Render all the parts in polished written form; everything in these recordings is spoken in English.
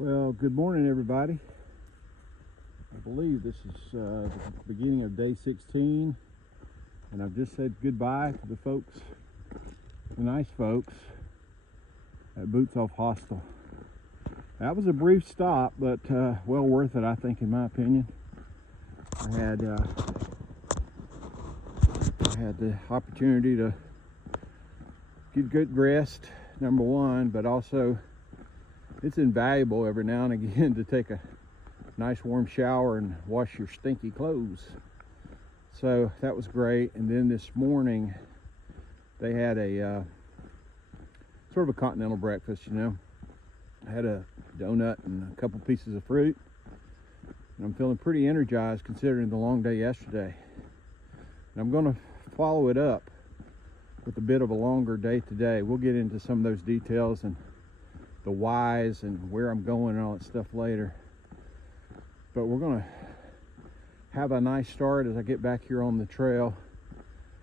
Well, good morning, everybody. I believe this is the beginning of day 16, and I've just said goodbye to the folks, the nice folks at Boots Off Hostel. That was a brief stop, but well worth it, I think, in my opinion. I had the opportunity to get good rest, number one, but also it's invaluable every now and again to take a nice warm shower and wash your stinky clothes. So that was great. And then this morning they had a sort of a continental breakfast, you know. I had a donut and a couple pieces of fruit, and I'm feeling pretty energized considering the long day yesterday. And I'm going to follow it up with a bit of a longer day today. We'll get into some of those details and the whys and where I'm going and all that stuff later. But we're going to have a nice start as I get back here on the trail.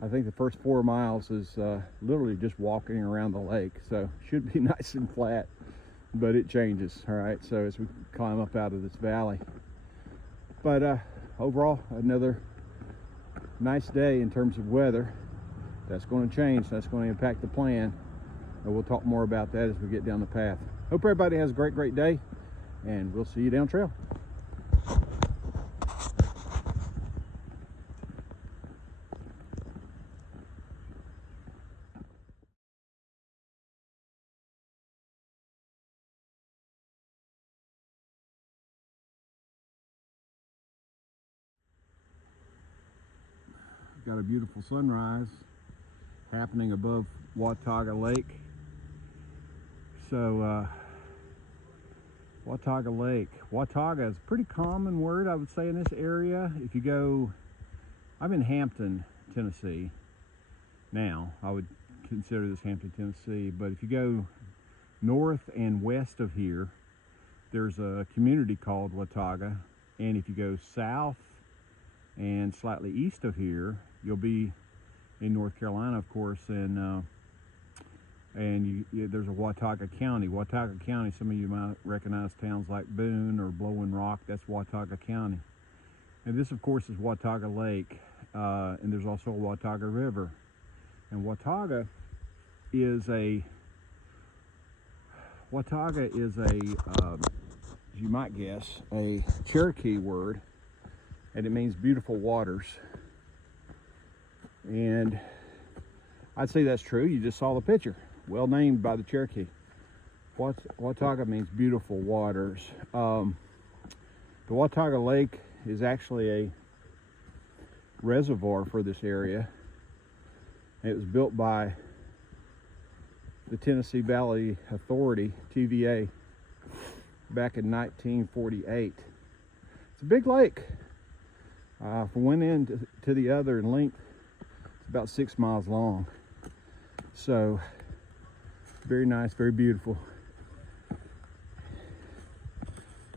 I think the first 4 miles is literally just walking around the lake, so should be nice and flat, but it changes. All right, so as we climb up out of this valley. But overall, another nice day in terms of weather. That's going to change. That's going to impact the plan, and we'll talk more about that as we get down the path. Hope everybody has a great day, and we'll see you down trail. Got a beautiful sunrise happening above Watauga Lake. So Watauga Lake. Watauga is a pretty common word, I would say, in this area. If you go, I'm in Hampton, Tennessee now. I would consider this Hampton, Tennessee. But if you go north and west of here, there's a community called Watauga. And if you go south and slightly east of here, you'll be in North Carolina, of course, and there's a Watauga County. Watauga County, some of you might recognize towns like Boone or Blowing Rock. That's Watauga County. And this, of course, is Watauga Lake, and there's also a Watauga River. And Watauga is a, as you might guess, a Cherokee word, and it means beautiful waters. And I'd say that's true. You just saw the picture. Well named by the Cherokee. Watauga means beautiful waters. The Watauga Lake is actually a reservoir for this area. It was built by the Tennessee Valley Authority, TVA, back in 1948. It's a big lake. From one end to the other in length, it's about 6 miles long. So, very nice, very beautiful.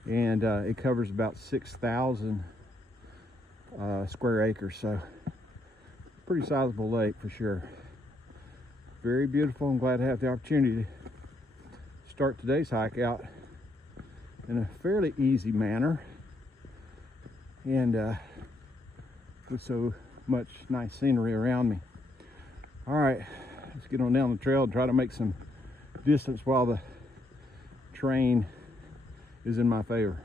And it covers about 6,000 square acres, so pretty sizable lake for sure. Very beautiful. I'm glad to have the opportunity to start today's hike out in a fairly easy manner, and with so much nice scenery around me. All right, let's get on down the trail and try to make some distance while the terrain is in my favor.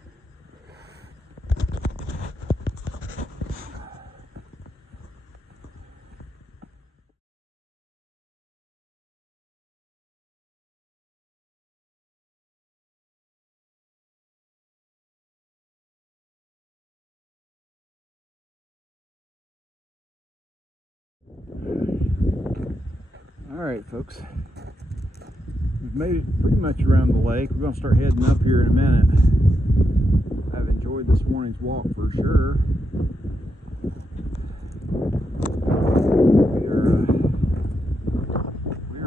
All right, folks, we've made it pretty much around the lake. We're going to start heading up here in a minute. I've enjoyed this morning's walk for sure. We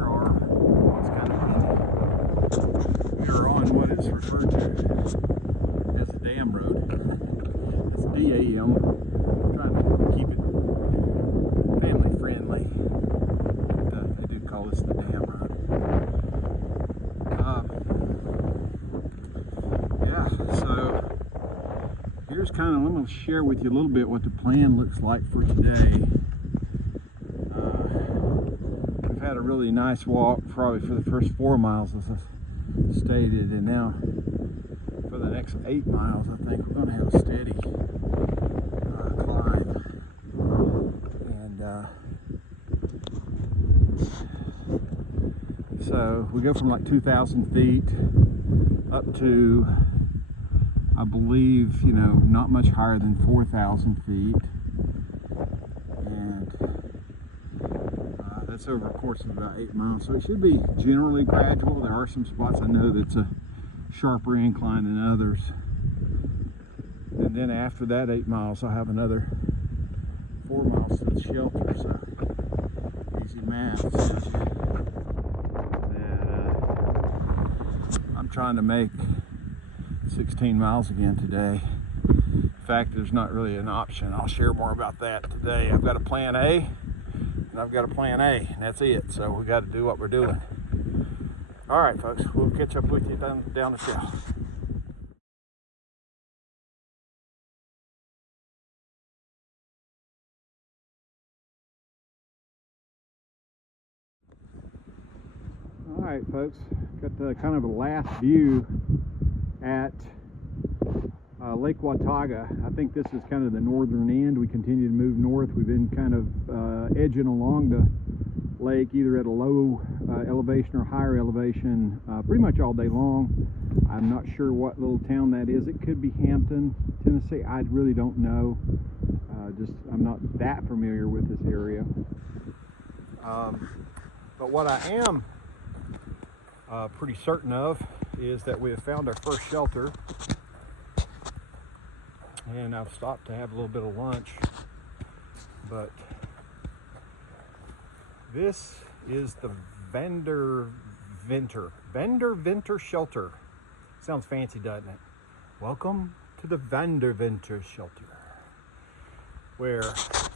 are on what is referred to as the dam road. It's DAM. I'm trying to keep it family friendly. They do call this the dam road. let me share with you a little bit what the plan looks like for today. We've had a really nice walk probably for the first 4 miles, as I stated, and now for the next 8 miles, I think we're going to have a steady climb. And so we go from like 2,000 feet up to, I believe, not much higher than 4,000 feet. And that's over a course of about 8 miles. So it should be generally gradual. There are some spots I know that's a sharper incline than others. And then after that 8 miles, I'll have another 4 miles to the shelter. So easy math tells you that I'm trying to make 16 miles again today. In fact, there's not really an option. I'll share more about that today. I've got a plan A and I've got a plan A, and that's it. So we got to do what we're doing. All right, folks, we'll catch up with you down the trail. All right, folks, got the kind of a last view at Lake Watauga. I think this is kind of the northern end. We continue to move north. We've been kind of edging along the lake, either at a low elevation or higher elevation, pretty much all day long. I'm not sure what little town that is. It could be Hampton, Tennessee. I really don't know. I'm not that familiar with this area. But what I am pretty certain of is that we have found our first shelter, and I've stopped to have a little bit of lunch. But this is the Vendor Shelter. Sounds fancy, doesn't it? Welcome to the Vendor Shelter, where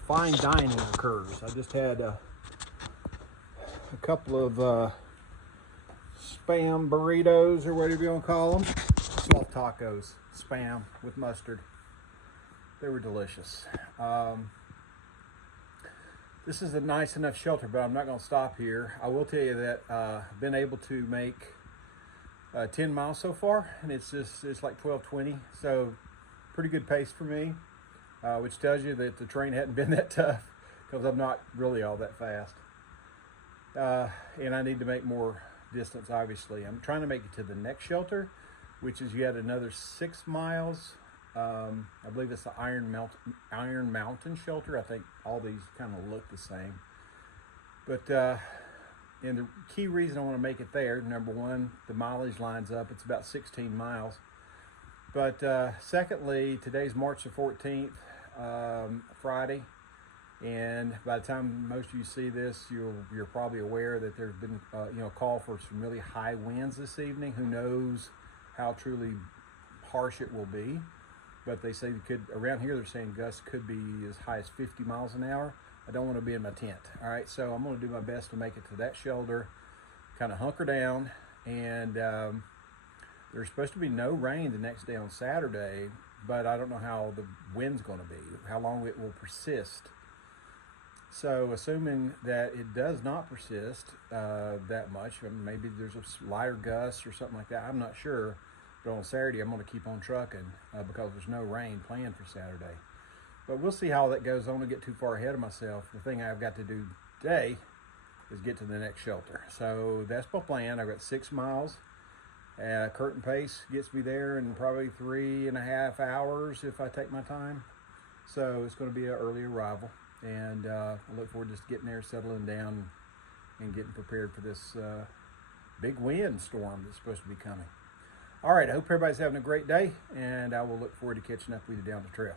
fine dining occurs. I just had a couple of spam burritos, or whatever you want to call them. Soft tacos, spam with mustard. They were delicious. This is a nice enough shelter, but I'm not going to stop here. I will tell you that I've been able to make 10 miles so far, and it's like 12:20, so pretty good pace for me, which tells you that the train hadn't been that tough, because I'm not really all that fast. And I need to make more distance, obviously. I'm trying to make it to the next shelter, which is yet another 6 miles. I believe it's the Iron Mountain Shelter. I think all these kind of look the same. But and the key reason I want to make it there, number one, the mileage lines up. It's about 16 miles. But secondly, today's March the 14th, Friday. And by the time most of you see this, you're probably aware that there's been a call for some really high winds this evening. Who knows how truly harsh it will be? But they say around here they're saying gusts could be as high as 50 miles an hour. I don't want to be in my tent. All right, so I'm going to do my best to make it to that shelter, kind of hunker down. And there's supposed to be no rain the next day on Saturday, but I don't know how the wind's going to be, how long it will persist. So assuming that it does not persist that much, maybe there's a lighter gust or something like that, I'm not sure. But on Saturday, I'm going to keep on trucking because there's no rain planned for Saturday. But we'll see how that goes. I don't want to get too far ahead of myself. The thing I've got to do today is get to the next shelter. So that's my plan. I've got 6 miles. Curtain pace gets me there in probably 3.5 hours if I take my time. So it's going to be an early arrival. And I look forward to just getting there, settling down, and getting prepared for this big wind storm that's supposed to be coming. All right, I hope everybody's having a great day, and I will look forward to catching up with you down the trail.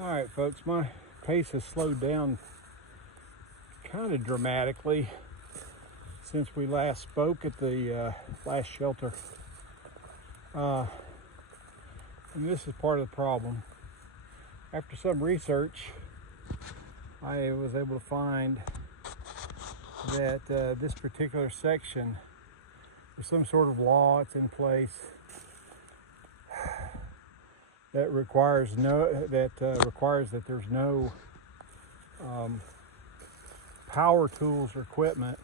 All right, folks, my pace has slowed down kind of dramatically since we last spoke at the last shelter. And this is part of the problem. After some research, I was able to find that this particular section, there's some sort of law that's in place that requires that there's no power tools or equipment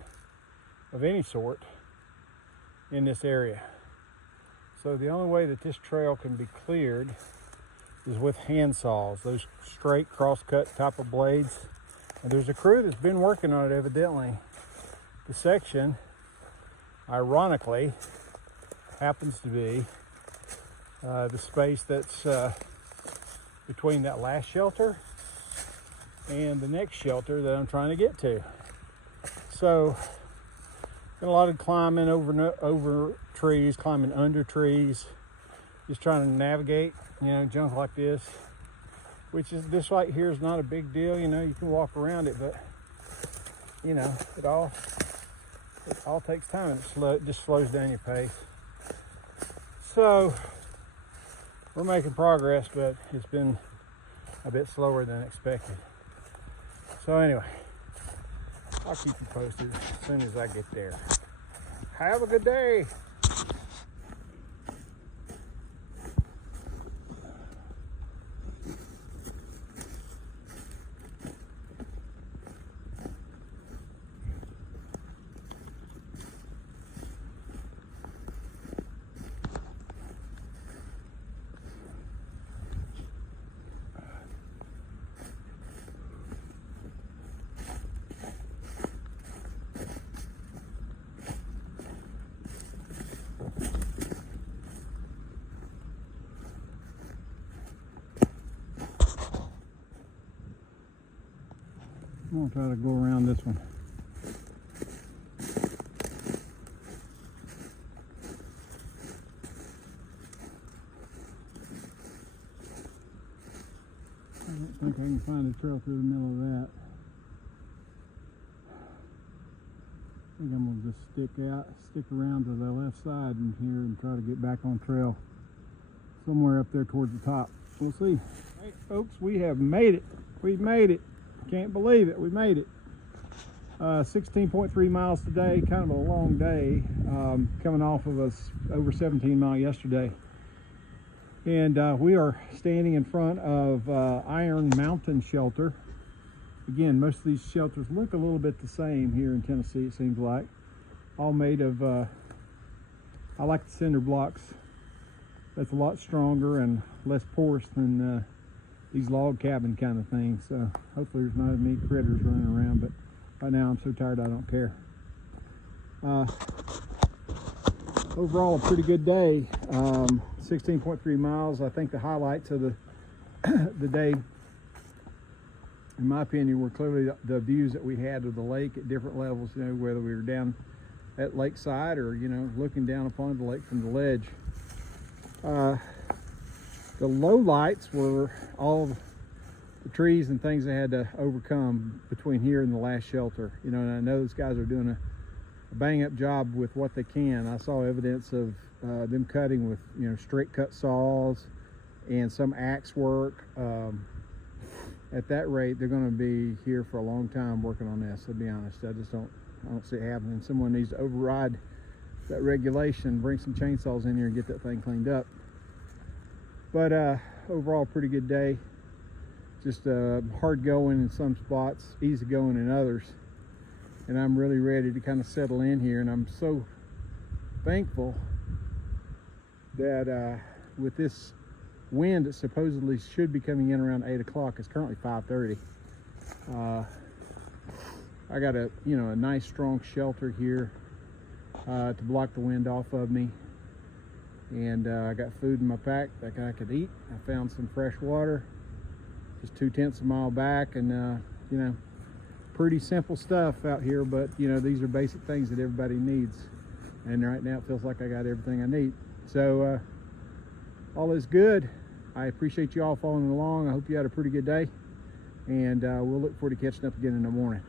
of any sort in this area. So the only way that this trail can be cleared is with hand saws, those straight cross-cut type of blades. And there's a crew that's been working on it evidently. The section, ironically, happens to be the space that's between that last shelter and the next shelter that I'm trying to get to. So, been a lot of climbing over trees, climbing under trees, just trying to navigate, junk like this. Which is, this right here is not a big deal, you can walk around it, but it all takes time, and it just slows down your pace. So we're making progress, but it's been a bit slower than expected. So anyway, I'll keep you posted as soon as I get there. Have a good day. I'm gonna try to go around this one. I don't think I can find a trail through the middle of that. I think I'm gonna just stick around to the left side in here and try to get back on trail somewhere up there towards the top. We'll see. Hey folks, we have made it. We've made it. Can't believe it, we made it. 16.3 miles today, kind of a long day, coming off of us over 17 mile yesterday. And we are standing in front of Iron Mountain Shelter. Again, most of these shelters look a little bit the same here in Tennessee, it seems like. All made of, I like the cinder blocks. That's a lot stronger and less porous than these log cabin kind of things. So hopefully there's not as many critters running around, but right now I'm so tired I don't care. Overall, a pretty good day. 16.3 miles. I think the highlights of the day, in my opinion, were clearly the views that we had of the lake at different levels, whether we were down at lakeside or, looking down upon the lake from the ledge. The low lights were all the trees and things they had to overcome between here and the last shelter. And I know those guys are doing a bang-up job with what they can. I saw evidence of them cutting with, straight cut saws and some axe work. At that rate, they're going to be here for a long time working on this, to be honest. I don't see it happening. Someone needs to override that regulation, bring some chainsaws in here and get that thing cleaned up. But overall, pretty good day. Just hard going in some spots, easy going in others. And I'm really ready to kind of settle in here. And I'm so thankful that with this wind that supposedly should be coming in around 8 o'clock, it's currently 5:30. I got a nice strong shelter here to block the wind off of me. And I got food in my pack that I could eat. I found some fresh water, just 2/10 mile back, and pretty simple stuff out here, but these are basic things that everybody needs. And right now it feels like I got everything I need. So all is good. I appreciate you all following along. I hope you had a pretty good day, and we'll look forward to catching up again in the morning.